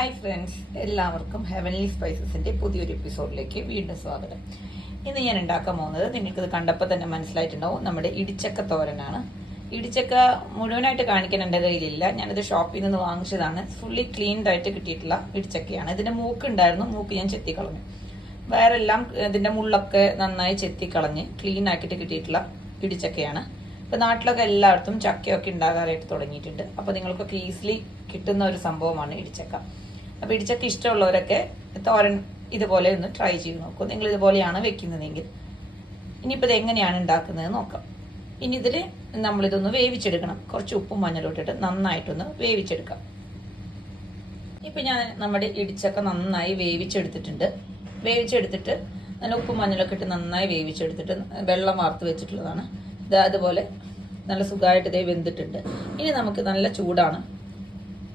Hi friends എല്ലാവർക്കും heavenly സ്പൈസസിന്റെ പുതിയൊരു എപ്പിസോഡിലേക്ക് വീണ്ടും സ്വാഗതം. ഇന്ന് ഞാൻ ഉണ്ടാക്കാൻ പോകുന്നത് നിങ്ങൾക്കത് കണ്ടപ്പോൾ തന്നെ മനസ്സിലായിട്ടുണ്ടാവും. നമ്മുടെ ഇടിച്ചക്ക തോരനാണ്. ഇടിച്ചക്ക മുഴുവനായിട്ട് കാണിക്കാൻ എന്റെ കയ്യിലില്ല. ഞാനത് ഷോപ്പിൽ നിന്ന് വാങ്ങിച്ചതാണ്. ഫുള്ളി ക്ലീൻഡ് ആയിട്ട് കിട്ടിയിട്ടുള്ള ഇടിച്ചക്കയാണ്. ഇതിന്റെ മൂക്ക് ഉണ്ടായിരുന്നു മൂക്ക് ഞാൻ ചെത്തിക്കളഞ്ഞു. വേറെ എല്ലാം ഇതിന്റെ മുള്ളൊക്കെ നന്നായി ചെത്തിക്കളഞ്ഞ് ക്ലീൻ ആക്കിയിട്ട് കിട്ടിയിട്ടുള്ള ഇടിച്ചക്കയാണ്. ഇപ്പോൾ നാട്ടിലൊക്കെ എല്ലായിടത്തും ചക്കയൊക്കെ ഉണ്ടാകാറായിട്ട് തുടങ്ങിയിട്ടുണ്ട്. അപ്പോൾ നിങ്ങൾക്കൊക്കെ ഈസിലി കിട്ടുന്ന ഒരു സംഭവമാണ് ഇടിച്ചക്ക. അപ്പൊ ഇടിച്ചക്ക ഇഷ്ടമുള്ളവരൊക്കെ തോരൻ ഇതുപോലെ ഒന്ന് ട്രൈ ചെയ്ത് നോക്കൂ. നിങ്ങൾ ഇതുപോലെയാണ് വെക്കുന്നതെങ്കിൽ. ഇനിയിപ്പോൾ ഇത് എങ്ങനെയാണ് ഉണ്ടാക്കുന്നത് നോക്കാം. ഇനി ഇതിൽ നമ്മളിതൊന്ന് വേവിച്ചെടുക്കണം. കുറച്ച് ഉപ്പും മഞ്ഞളും ഇട്ടിട്ട് നന്നായിട്ടൊന്ന് വേവിച്ചെടുക്കാം. ഇപ്പം ഞാൻ നമ്മുടെ ഇടിച്ചക്ക നന്നായി വേവിച്ചെടുത്തിട്ടുണ്ട്. വേവിച്ചെടുത്തിട്ട് നല്ല ഉപ്പും മഞ്ഞളൊക്കെ ഇട്ട് നന്നായി വേവിച്ചെടുത്തിട്ട് വെള്ളം വാർത്ത് വെച്ചിട്ടുള്ളതാണ്. ഇത് അതുപോലെ നല്ല സുഖമായിട്ട് ഇതേ വെന്തിട്ടുണ്ട്. ഇനി നമുക്ക് നല്ല ചൂടാണ്.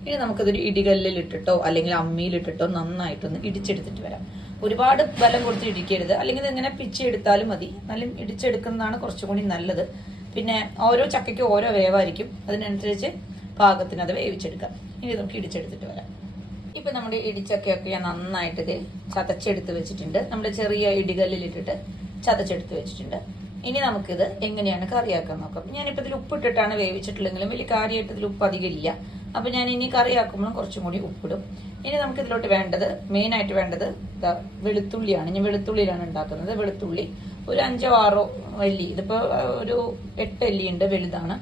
ഇനി നമുക്കിതൊരു ഇടികല്ലിൽ ഇട്ടിട്ടോ അല്ലെങ്കിൽ അമ്മിയിലിട്ടിട്ടോ നന്നായിട്ടൊന്ന് ഇടിച്ചെടുത്തിട്ട് വരാം. ഒരുപാട് ബലം കൊടുത്ത് ഇടിക്കരുത്. അല്ലെങ്കിൽ ഇങ്ങനെ പിച്ചെടുത്താലും മതി. നല്ല ഇടിച്ചെടുക്കുന്നതാണ് കുറച്ചും കൂടി നല്ലത്. പിന്നെ ഓരോ ചക്കയ്ക്ക് ഓരോ വേവായിരിക്കും. അതിനനുസരിച്ച് പാകത്തിന് അത് വേവിച്ചെടുക്കാം. ഇനി നമുക്ക് ഇടിച്ചെടുത്തിട്ട് വരാം. ഇപ്പൊ നമ്മുടെ ഇടിച്ചക്കയൊക്കെ ഞാൻ നന്നായിട്ട് ഇത് ചതച്ചെടുത്ത് വെച്ചിട്ടുണ്ട്. നമ്മുടെ ചെറിയ ഇടികല്ലിലിട്ടിട്ട് ചതച്ചെടുത്ത് വെച്ചിട്ടുണ്ട്. ഇനി നമുക്കിത് എങ്ങനെയാണ് കറിയാക്കാൻ നോക്കാം. ഞാനിപ്പോൾ ഇതിൽ ഉപ്പിട്ടിട്ടാണ് വേവിച്ചിട്ടുള്ളെങ്കിലും വലിയ കാര്യമായിട്ട് ഇതിൽ ഉപ്പ് അധികം ഇല്ല. അപ്പൊ ഞാൻ ഇനി കറിയാക്കുമ്പോഴും കുറച്ചും കൂടി ഉപ്പിടും. ഇനി നമുക്ക് ഇതിലോട്ട് വേണ്ടത് മെയിൻ ആയിട്ട് വേണ്ടത് വെളുത്തുള്ളിയാണ്. ഞാൻ വെളുത്തുള്ളിയിലാണ് ഉണ്ടാക്കുന്നത്. വെളുത്തുള്ളി ഒരു അഞ്ചോ ആറോ എല്ലി. ഇതിപ്പോ ഒരു എട്ട് എല്ലി ഉണ്ട് വലുതാണ്.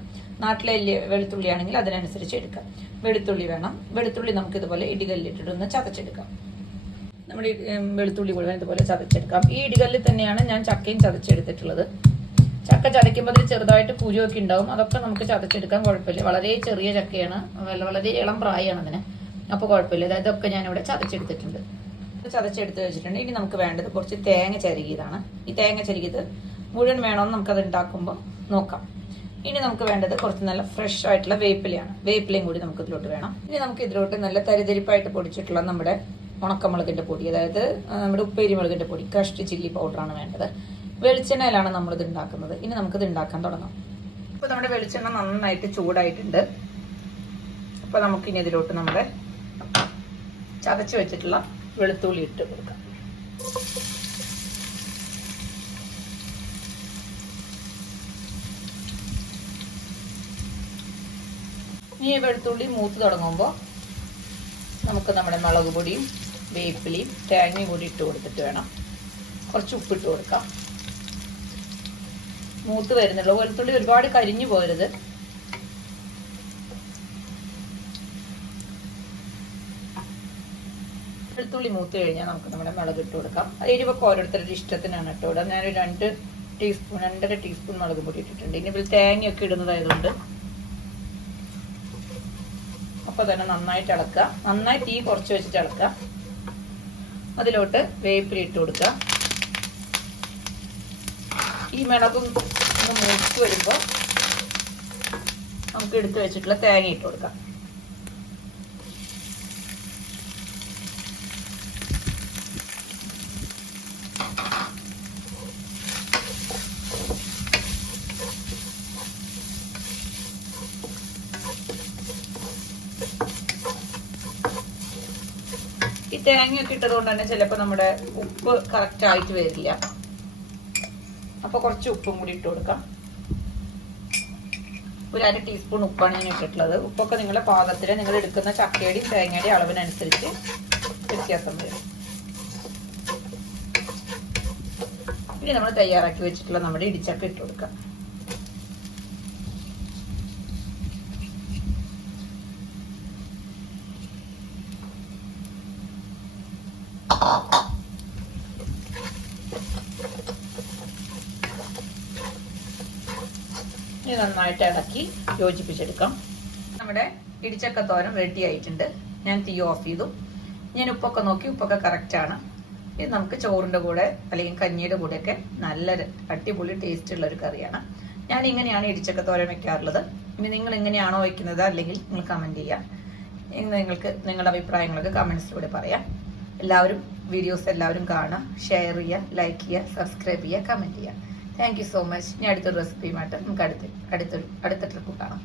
നാട്ടിലെ എല്ലി വെളുത്തുള്ളി ആണെങ്കിൽ അതിനനുസരിച്ച് എടുക്കാം. വെളുത്തുള്ളി വേണം. വെളുത്തുള്ളി നമുക്ക് ഇതുപോലെ ഇടികല്ലിട്ടിട്ട് ഒന്ന് ചതച്ചെടുക്കാം. നമ്മുടെ വെളുത്തുള്ളി മുഴുവൻ ഇതുപോലെ ചതച്ചെടുക്കാം. ഈ ഇടികല്ലിൽ തന്നെയാണ് ഞാൻ ചക്കയും ചതച്ചെടുത്തിട്ടുള്ളത്. ചക്ക ചതയ്ക്കുമ്പോൾ അതിൽ ചെറുതായിട്ട് കുരുവൊക്കെ ഉണ്ടാവും. അതൊക്കെ നമുക്ക് ചതച്ചെടുക്കാൻ കുഴപ്പമില്ല. വളരെ ചെറിയ ചക്കയാണ്. വളരെ ഇളം പ്രായമാണ് അതിന്. അപ്പോൾ കുഴപ്പമില്ല. അതായത് ഇതൊക്കെ ഞാനിവിടെ ചതച്ചെടുത്തിട്ടുണ്ട്. ചതച്ചെടുത്ത് വെച്ചിട്ടുണ്ട്. ഇനി നമുക്ക് വേണ്ടത് കുറച്ച് തേങ്ങ ചരുകിയതാണ്. ഈ തേങ്ങ ചരുകിയത് മുഴുവൻ വേണമെന്ന് നമുക്കത് ഉണ്ടാക്കുമ്പോൾ നോക്കാം. ഇനി നമുക്ക് വേണ്ടത് കുറച്ച് നല്ല ഫ്രഷ് ആയിട്ടുള്ള വേപ്പിലയാണ്. വേപ്പിലയും കൂടി നമുക്ക് ഇതിലോട്ട് വേണം. ഇനി നമുക്ക് ഇതിലോട്ട് നല്ല തരിതരിപ്പായിട്ട് പൊടിച്ചിട്ടുള്ള നമ്മുടെ ഉണക്കമുളകിന്റെ പൊടി അതായത് നമ്മുടെ ഉപ്പേരി മുളകിന്റെ പൊടി കഷ്ടി ചില്ലി പൗഡറാണ് വേണ്ടത്. വെളിച്ചെണ്ണയിലാണ് നമ്മൾ ഇത് ഉണ്ടാക്കുന്നത്. ഇനി നമുക്ക് ഇത് ഉണ്ടാക്കാൻ തുടങ്ങാം. ഇപ്പൊ നമ്മുടെ വെളിച്ചെണ്ണ നന്നായിട്ട് ചൂടായിട്ടുണ്ട്. അപ്പൊ നമുക്കിനി ഇതിലോട്ട് നമ്മുടെ ചതച്ച് വെച്ചിട്ടുള്ള വെളുത്തുള്ളി ഇട്ട് കൊടുക്കാം. ഇനി വെളുത്തുള്ളി മൂത്ത് തുടങ്ങുമ്പോൾ നമുക്ക് നമ്മുടെ മുളക് പൊടിയും വേപ്പിലയും തേങ്ങയും കൂടി ഇട്ട് കൊടുത്തിട്ട് വേണം. കുറച്ച് ഉപ്പിട്ട് കൊടുക്കാം. മൂത്ത് വരുന്നുള്ളൂ. വെളുത്തുള്ളി ഒരുപാട് കരിഞ്ഞു പോരുത്. വെളുത്തുള്ളി മൂത്ത് കഴിഞ്ഞാൽ നമുക്ക് നമ്മുടെ മുളക് ഇട്ട് കൊടുക്കാം. എരിവൊക്കെ ഓരോരുത്തരുടെ ഇഷ്ടത്തിനാണ് ഇട്ട് കൊടുക്കുക ഞാനൊരു രണ്ട് ടീസ്പൂൺ രണ്ടര ടീസ്പൂൺ മുളക് പൊടി ഇട്ടിട്ടുണ്ട്. ഇനി ഇതിൽ തേങ്ങയൊക്കെ ഇടുന്നതായതുകൊണ്ട്. അപ്പൊ തന്നെ നന്നായിട്ട് ഇളക്കുക. നന്നായി തീ കുറച്ച് വെച്ചിട്ട് ഇളക്കുക. അതിലോട്ട് വേപ്പിലിട്ട് കൊടുക്കുക. ഈ മിളകും ഒന്ന് മൂത്ത് വരുമ്പോൾ നമുക്ക് എടുത്തു വെച്ചിട്ടുള്ള തേങ്ങ ഇട്ട് കൊടുക്കാം. ഈ തേങ്ങയൊക്കെ ഇട്ടതുകൊണ്ട് തന്നെ ചിലപ്പോൾ നമ്മുടെ ഉപ്പ് കറക്റ്റ് ആയിട്ട് വരില്ല. അപ്പൊ കുറച്ച് ഉപ്പും കൂടി ഇട്ട് കൊടുക്കാം. ഒരു അര ടീസ്പൂൺ ഉപ്പാണ് ഞാൻ ഇട്ടിട്ടുള്ളത്. ഉപ്പൊക്കെ നിങ്ങളുടെ പാകത്തിന് നിങ്ങൾ എടുക്കുന്ന ചക്കയുടെയും തേങ്ങയുടെയും അളവിനനുസരിച്ച് വ്യത്യാസം വരും. ഇനി നമ്മൾ തയ്യാറാക്കി വെച്ചിട്ടുള്ള നമ്മുടെ ഇടിച്ചക്ക ഇട്ട് കൊടുക്കാം. ഇനി നന്നായിട്ട് ഇളക്കി യോജിപ്പിച്ചെടുക്കാം. നമ്മുടെ ഇടിച്ചക്ക തോരം റെഡി ആയിട്ടുണ്ട്. ഞാൻ തീ ഓഫ് ചെയ്തു. ഞാൻ ഉപ്പൊക്കെ നോക്കി ഉപ്പൊക്കെ കറക്റ്റ് ആണ്. ഇത് നമുക്ക് ചോറിന്റെ കൂടെ അല്ലെങ്കിൽ കഞ്ഞിയുടെ കൂടെയൊക്കെ നല്ല അടിപൊളി ടേസ്റ്റ് ഉള്ള ഒരു കറിയാണ്. ഞാൻ ഇങ്ങനെയാണ് ഇടിച്ചക്ക തോരം വെക്കാറുള്ളത്. ഇനി നിങ്ങൾ എങ്ങനെയാണോ വയ്ക്കുന്നത് അല്ലെങ്കിൽ നിങ്ങൾ കമന്റ് ചെയ്യാം. നിങ്ങൾക്ക് നിങ്ങളുടെ അഭിപ്രായങ്ങളൊക്കെ കമൻസിലൂടെ പറയാം. എല്ലാവരും വീഡിയോസ് എല്ലാവരും കാണുക ഷെയർ ചെയ്യുക ലൈക്ക് ചെയ്യുക സബ്സ്ക്രൈബ് ചെയ്യുക കമന്റ് ചെയ്യുക. താങ്ക് യു സോ മച്ച് ഇനി അടുത്തൊരു റെസിപ്പിയുമായിട്ട് നമുക്ക് അടുത്ത് അടുത്തൊരു അടുത്ത ട്രിപ്പ് കാണാം.